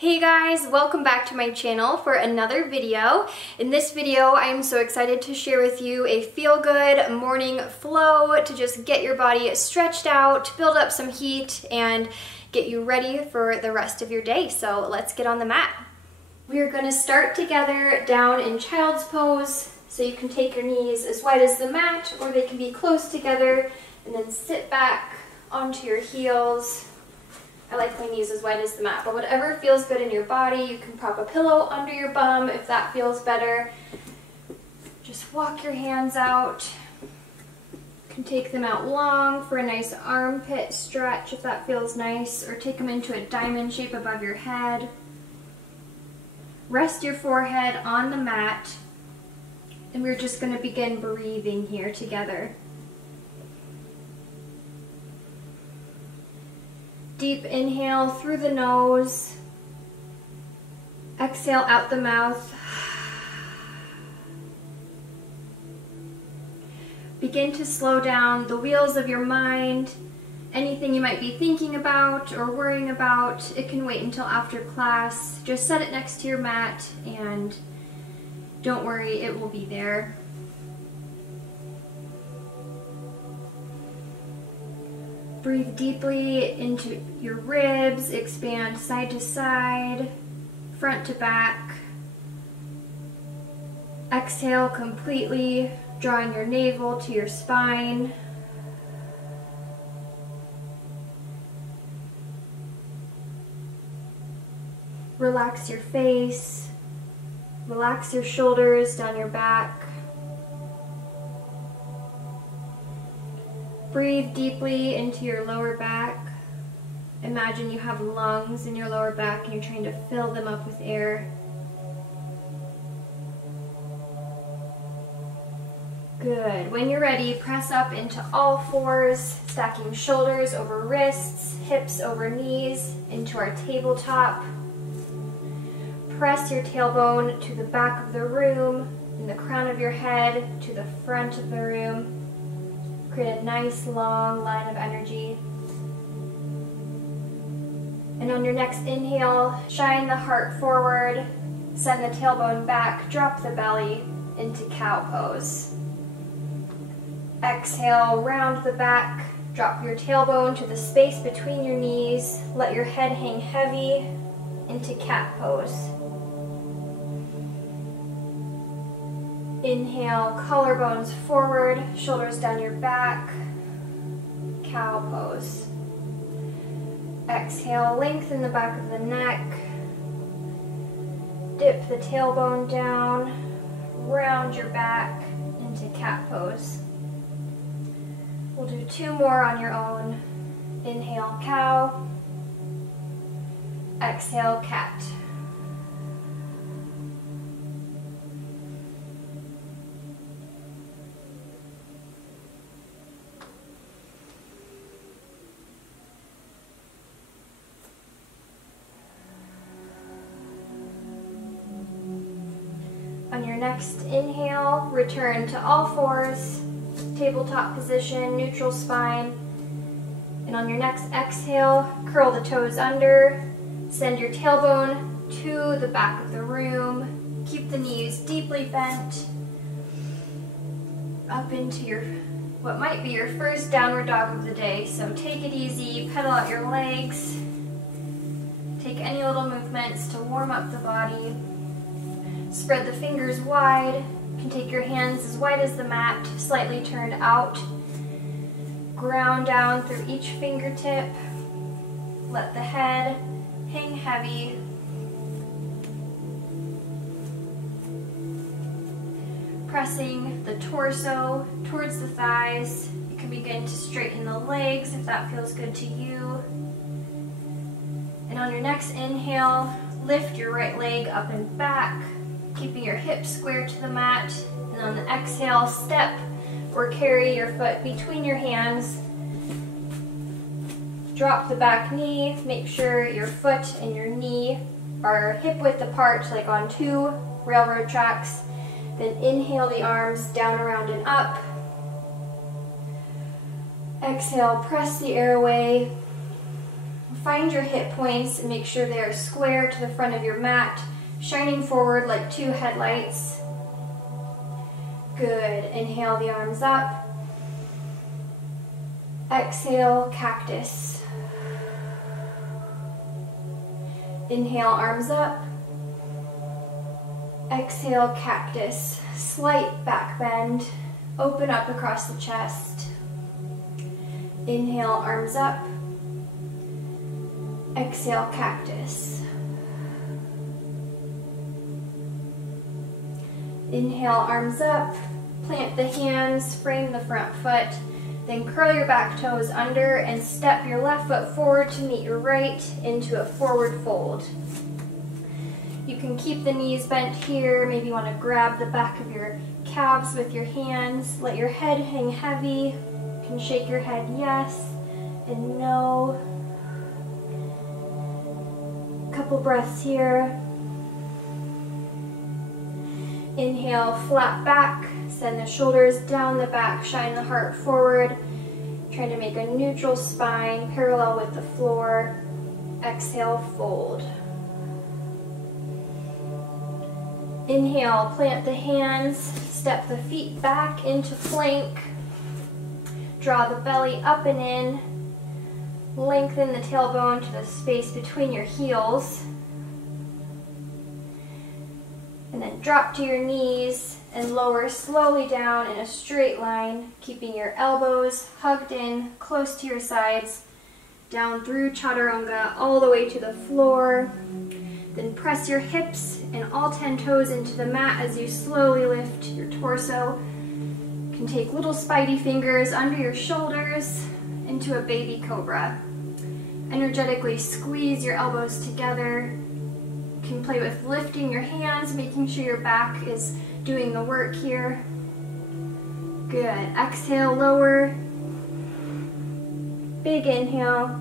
Hey guys, welcome back to my channel for another video. In this video, I am so excited to share with you a feel-good morning flow to just get your body stretched out, build up some heat, and get you ready for the rest of your day. So let's get on the mat. We are going to start together down in child's pose. So you can take your knees as wide as the mat, or they can be close together, and then sit back onto your heels. I like my knees as wide as the mat, but whatever feels good in your body. You can prop a pillow under your bum if that feels better. Just walk your hands out. You can take them out long for a nice armpit stretch if that feels nice, or take them into a diamond shape above your head. Rest your forehead on the mat, and we're just going to begin breathing here together. Deep inhale through the nose, exhale out the mouth. Begin to slow down the wheels of your mind. Anything you might be thinking about or worrying about, it can wait until after class. Just set it next to your mat and don't worry, it will be there. Breathe deeply into your ribs, expand side to side, front to back. Exhale completely, drawing your navel to your spine. Relax your face, relax your shoulders down your back. Breathe deeply into your lower back. Imagine you have lungs in your lower back and you're trying to fill them up with air. Good. When you're ready, press up into all fours, stacking shoulders over wrists, hips over knees, into our tabletop. Press your tailbone to the back of the room and the crown of your head to the front of the room. Create a nice long line of energy. And on your next inhale, shine the heart forward, send the tailbone back, drop the belly into cow pose. Exhale, round the back, drop your tailbone to the space between your knees, let your head hang heavy into cat pose. Inhale, collarbones forward, shoulders down your back, cow pose. Exhale, lengthen the back of the neck, dip the tailbone down, round your back into cat pose. We'll do two more on your own. Inhale, cow, exhale, cat. On your next inhale, return to all fours, tabletop position, neutral spine. And on your next exhale, curl the toes under, send your tailbone to the back of the room. Keep the knees deeply bent, up into your, what might be your first downward dog of the day. So take it easy, pedal out your legs, take any little movements to warm up the body. Spread the fingers wide. You can take your hands as wide as the mat, slightly turned out. Ground down through each fingertip. Let the head hang heavy. Pressing the torso towards the thighs. You can begin to straighten the legs if that feels good to you. And on your next inhale, lift your right leg up and back, keeping your hips square to the mat. And on the exhale, step or carry your foot between your hands. Drop the back knee. Make sure your foot and your knee are hip width apart, like on two railroad tracks. Then inhale the arms down, around, and up. Exhale, press the air away. Find your hip points and make sure they are square to the front of your mat, shining forward like two headlights. Good. Inhale the arms up. Exhale, cactus. Inhale, arms up. Exhale, cactus. Slight back bend. Open up across the chest. Inhale, arms up. Exhale, cactus. Inhale, arms up. Plant the hands, frame the front foot. Then curl your back toes under and step your left foot forward to meet your right into a forward fold. You can keep the knees bent here. Maybe you want to grab the back of your calves with your hands. Let your head hang heavy. You can shake your head yes and no. Couple breaths here. Inhale, flat back. Send the shoulders down the back, shine the heart forward. Trying to make a neutral spine, parallel with the floor. Exhale, fold. Inhale, plant the hands, step the feet back into plank. Draw the belly up and in. Lengthen the tailbone to the space between your heels. And then drop to your knees and lower slowly down in a straight line, keeping your elbows hugged in, close to your sides, down through chaturanga, all the way to the floor. Then press your hips and all 10 toes into the mat as you slowly lift your torso. You can take little spidey fingers under your shoulders into a baby cobra. Energetically squeeze your elbows together. You can play with lifting your hands, making sure your back is doing the work here. Good. Exhale, lower. Big inhale.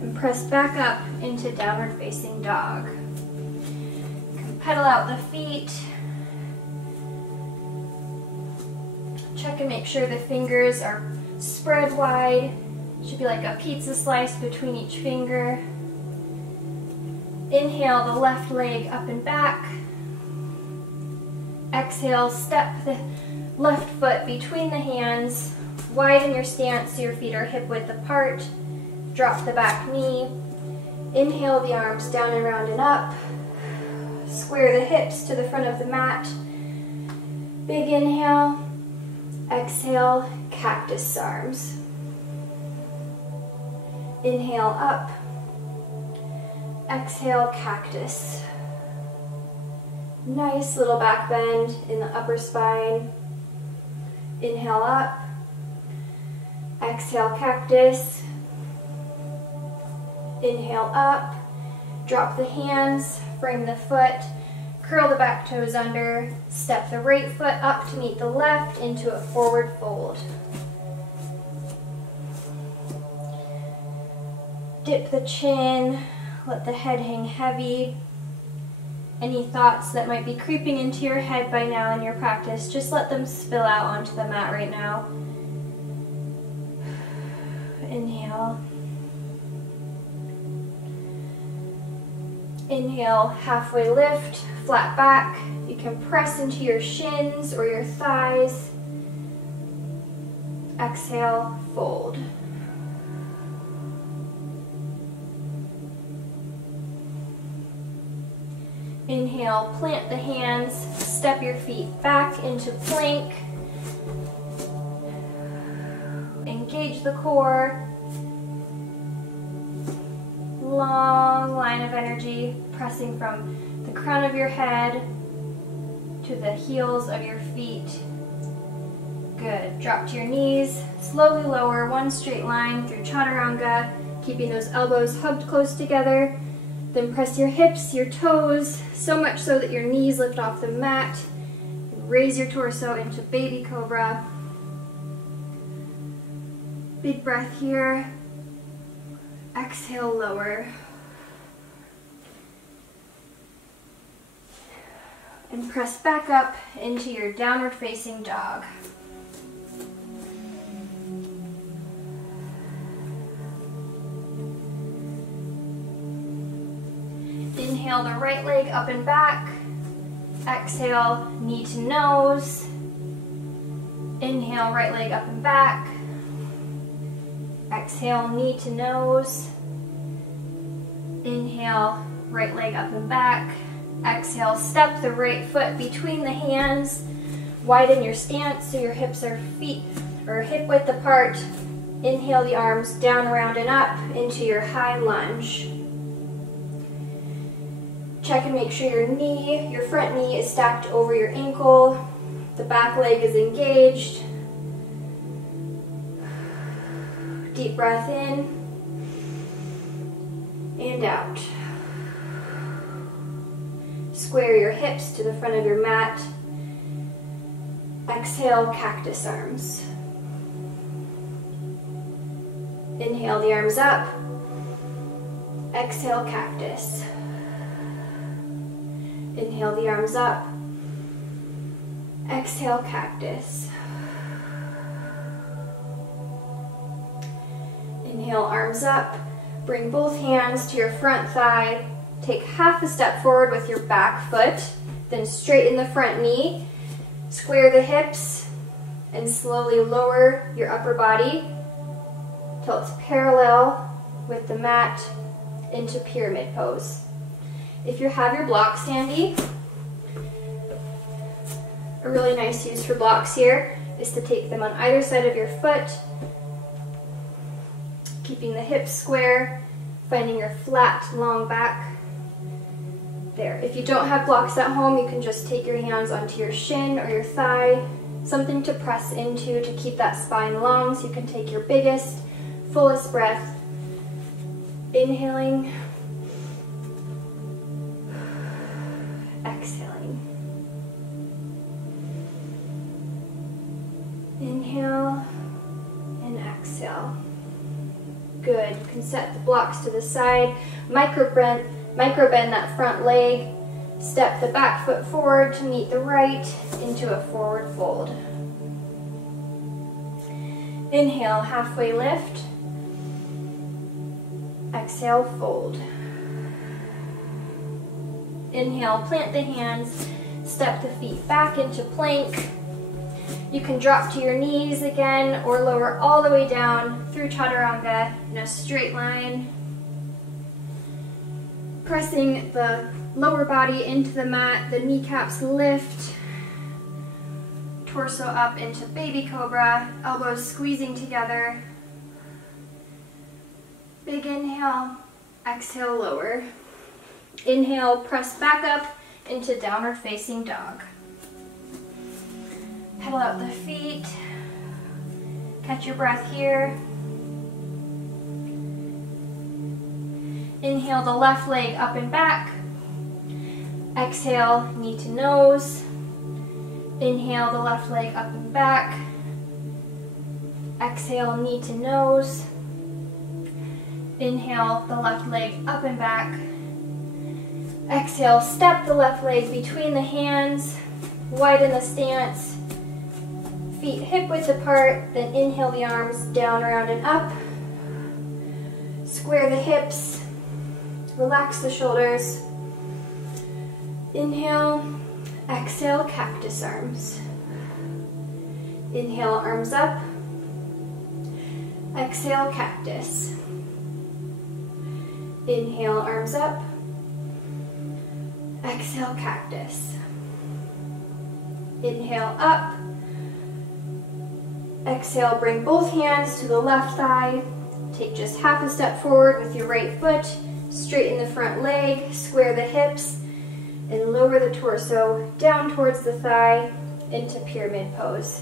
And press back up into downward facing dog. You can pedal out the feet. Check and make sure the fingers are spread wide. Should be like a pizza slice between each finger. Inhale the left leg up and back. Exhale, step the left foot between the hands. Widen your stance so your feet are hip width apart. Drop the back knee. Inhale the arms down and round and up. Square the hips to the front of the mat. Big inhale. Exhale, cactus arms. Inhale up. Exhale, cactus. Nice little back bend in the upper spine. Inhale up. Exhale, cactus. Inhale up. Drop the hands, frame the foot. Curl the back toes under. Step the right foot up to meet the left into a forward fold. Dip the chin. Let the head hang heavy. Any thoughts that might be creeping into your head by now in your practice, just let them spill out onto the mat right now. Inhale. Inhale, halfway lift, flat back. You can press into your shins or your thighs. Exhale, fold. Inhale, plant the hands, step your feet back into plank. Engage the core. Long line of energy pressing from the crown of your head to the heels of your feet. Good. Drop to your knees. Slowly lower one straight line through chaturanga, keeping those elbows hugged close together. Then press your hips, your toes, so much so that your knees lift off the mat. Raise your torso into baby cobra. Big breath here. Exhale, lower. And press back up into your downward facing dog. Inhale the right leg up and back. Exhale, knee to nose. Inhale, right leg up and back. Exhale, knee to nose. Inhale, right leg up and back. Exhale, step the right foot between the hands. Widen your stance so your hips are hip width apart. Inhale the arms down, around, and up into your high lunge. Check and make sure your front knee is stacked over your ankle. The back leg is engaged. Deep breath in and out. Square your hips to the front of your mat. Exhale, cactus arms. Inhale the arms up. Exhale, cactus. Inhale the arms up. Exhale, cactus. Inhale, arms up. Bring both hands to your front thigh. Take half a step forward with your back foot. Then straighten the front knee. Square the hips and slowly lower your upper body till it's parallel with the mat into pyramid pose. If you have your blocks handy, a really nice use for blocks here is to take them on either side of your foot, keeping the hips square, finding your flat, long back. There. If you don't have blocks at home, you can just take your hands onto your shin or your thigh, something to press into to keep that spine long, so you can take your biggest, fullest breath. Inhaling, exhaling. Inhale and exhale. Good. You can set the blocks to the side, micro bend that front leg, step the back foot forward to meet the right into a forward fold. Inhale, halfway lift. Exhale, fold. Inhale, plant the hands, step the feet back into plank. You can drop to your knees again or lower all the way down through chaturanga in a straight line. Pressing the lower body into the mat, the kneecaps lift, torso up into baby cobra, elbows squeezing together. Big inhale, exhale, lower. Inhale, press back up into downward facing dog. Pedal out the feet, catch your breath here. Inhale the left leg up and back. Exhale, knee to nose. Inhale the left leg up and back. Exhale, knee to nose. Inhale the left leg up and back. Exhale, step the left leg between the hands. Widen the stance. Feet hip width apart. Then inhale the arms down, around, and up. Square the hips. Relax the shoulders. Inhale, exhale, cactus arms. Inhale, arms up. Exhale, cactus. Inhale, arms up. Exhale, cactus. Inhale, up. Exhale, bring both hands to the left thigh. Take just half a step forward with your right foot. Straighten the front leg, square the hips, and lower the torso down towards the thigh into pyramid pose.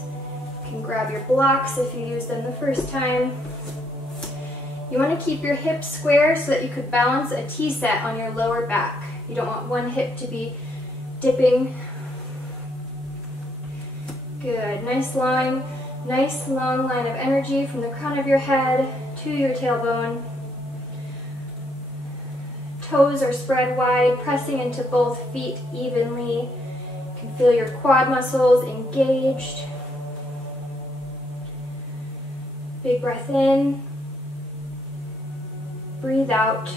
You can grab your blocks if you used them the first time. You want to keep your hips square so that you could balance a T-set on your lower back. You don't want one hip to be dipping. Good. Nice long line of energy from the crown of your head to your tailbone. Toes are spread wide, pressing into both feet evenly. You can feel your quad muscles engaged. Big breath in. Breathe out.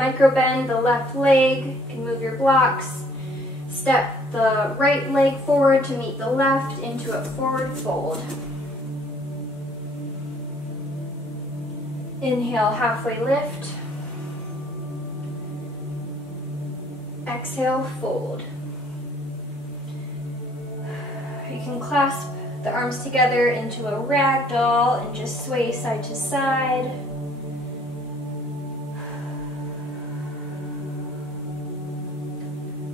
micro bend the left leg. You can move your blocks. Step the right leg forward to meet the left into a forward fold. Inhale, halfway lift. Exhale, fold. You can clasp the arms together into a rag doll and just sway side to side.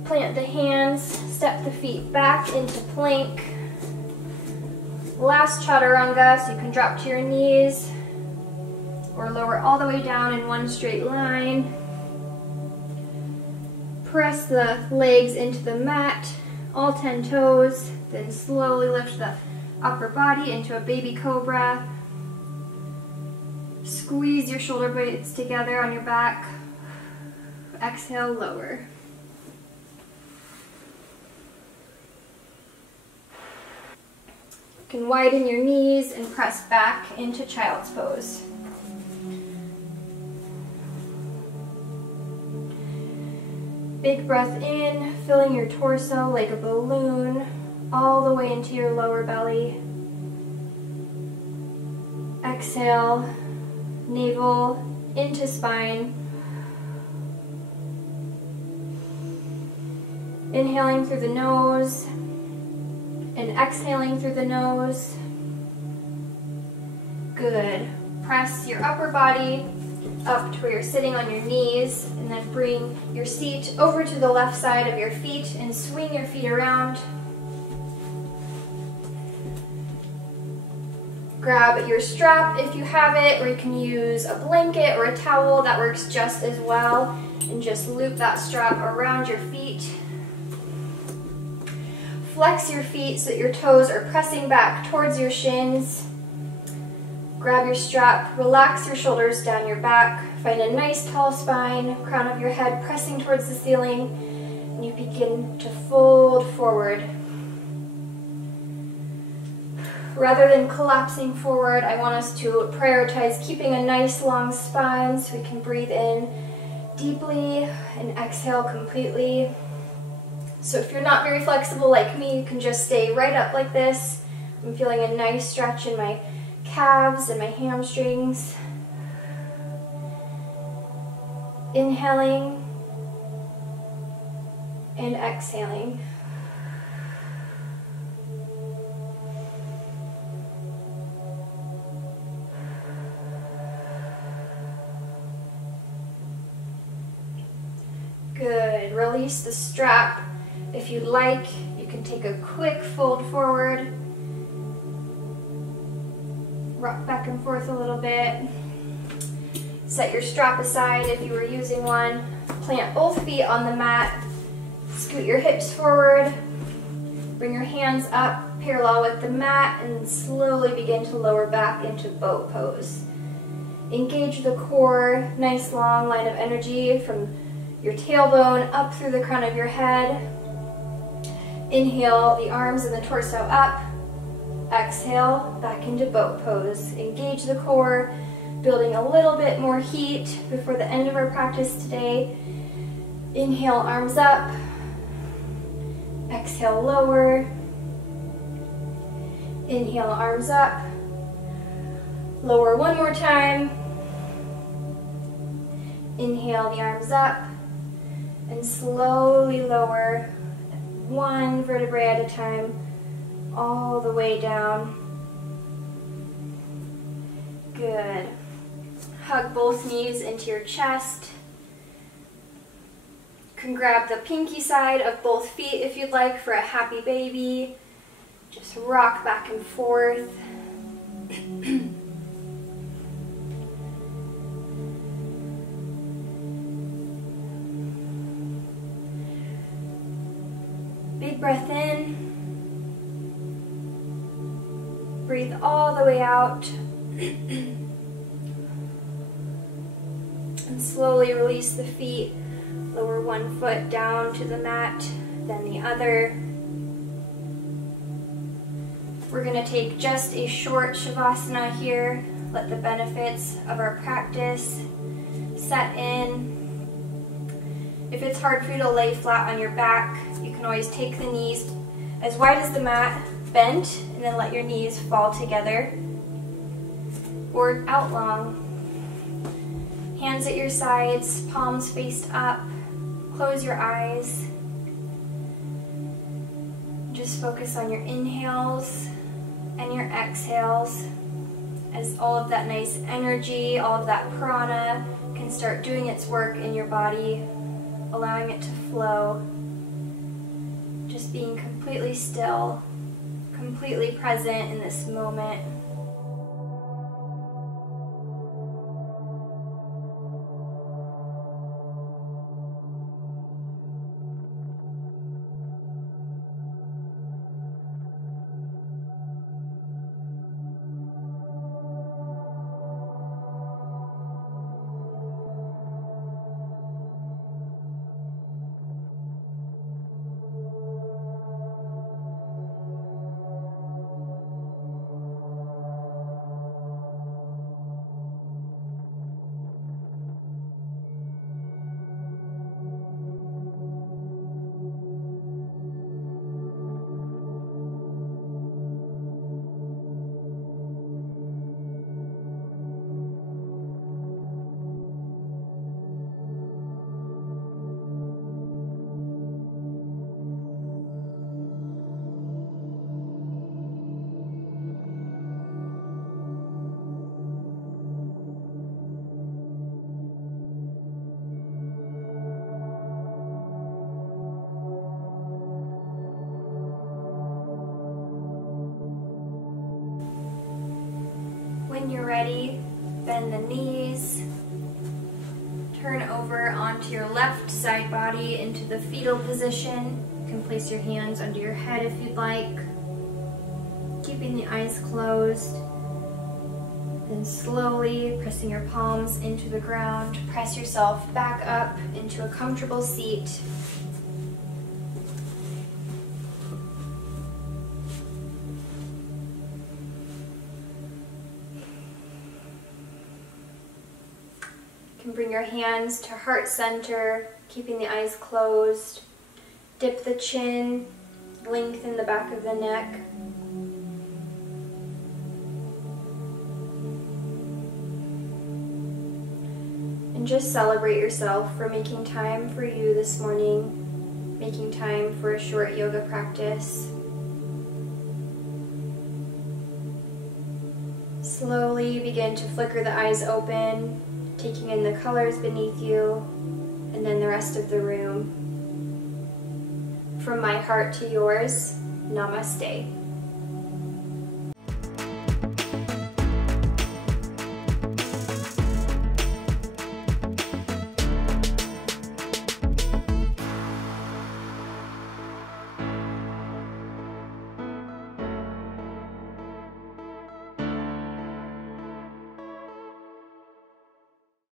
Plant the hands, step the feet back into plank. Last chaturanga, so you can drop to your knees or lower all the way down in one straight line. Press the legs into the mat, all 10 toes, then slowly lift the upper body into a baby cobra. Squeeze your shoulder blades together on your back. Exhale, lower. You can widen your knees and press back into child's pose. Big breath in, filling your torso like a balloon, all the way into your lower belly. Exhale, navel into spine. Inhaling through the nose and exhaling through the nose. Good. Press your upper body up to where you're sitting on your knees, and then bring your seat over to the left side of your feet and swing your feet around. Grab your strap if you have it, or you can use a blanket or a towel, that works just as well, and just loop that strap around your feet. Flex your feet so that your toes are pressing back towards your shins. Grab your strap, relax your shoulders down your back, find a nice tall spine, crown of your head pressing towards the ceiling, and you begin to fold forward. Rather than collapsing forward, I want us to prioritize keeping a nice long spine so we can breathe in deeply and exhale completely. So if you're not very flexible like me, you can just stay right up like this. I'm feeling a nice stretch in my calves and my hamstrings. Inhaling and exhaling. Good. Release the strap. If you'd like, you can take a quick fold forward. Rock back and forth a little bit. Set your strap aside if you were using one. Plant both feet on the mat. Scoot your hips forward. Bring your hands up parallel with the mat and slowly begin to lower back into boat pose. Engage the core, nice long line of energy from your tailbone up through the crown of your head. Inhale the arms and the torso up. Exhale, back into boat pose. Engage the core, building a little bit more heat before the end of our practice today. Inhale, arms up. Exhale, lower. Inhale, arms up. Lower one more time. Inhale the arms up and slowly lower one vertebrae at a time, all the way down. Good. Hug both knees into your chest. You can grab the pinky side of both feet if you'd like for a happy baby. Just rock back and forth. Big breath in. Breathe all the way out. And slowly release the feet. Lower one foot down to the mat, then the other. We're going to take just a short Shavasana here. Let the benefits of our practice set in. If it's hard for you to lay flat on your back, you can always take the knees as wide as the mat, bend, and then let your knees fall together or out long. Hands at your sides, palms faced up. Close your eyes. Just focus on your inhales and your exhales as all of that nice energy, all of that prana can start doing its work in your body, allowing it to flow. Just being completely still, completely present in this moment. When you're ready, bend the knees, turn over onto your left side body into the fetal position. You can place your hands under your head if you'd like, keeping the eyes closed. Then slowly pressing your palms into the ground, press yourself back up into a comfortable seat. Bring your hands to heart center, keeping the eyes closed. Dip the chin, lengthen the back of the neck. And just celebrate yourself for making time for you this morning, making time for a short yoga practice. Slowly begin to flicker the eyes open, taking in the colors beneath you, and then the rest of the room. From my heart to yours, namaste.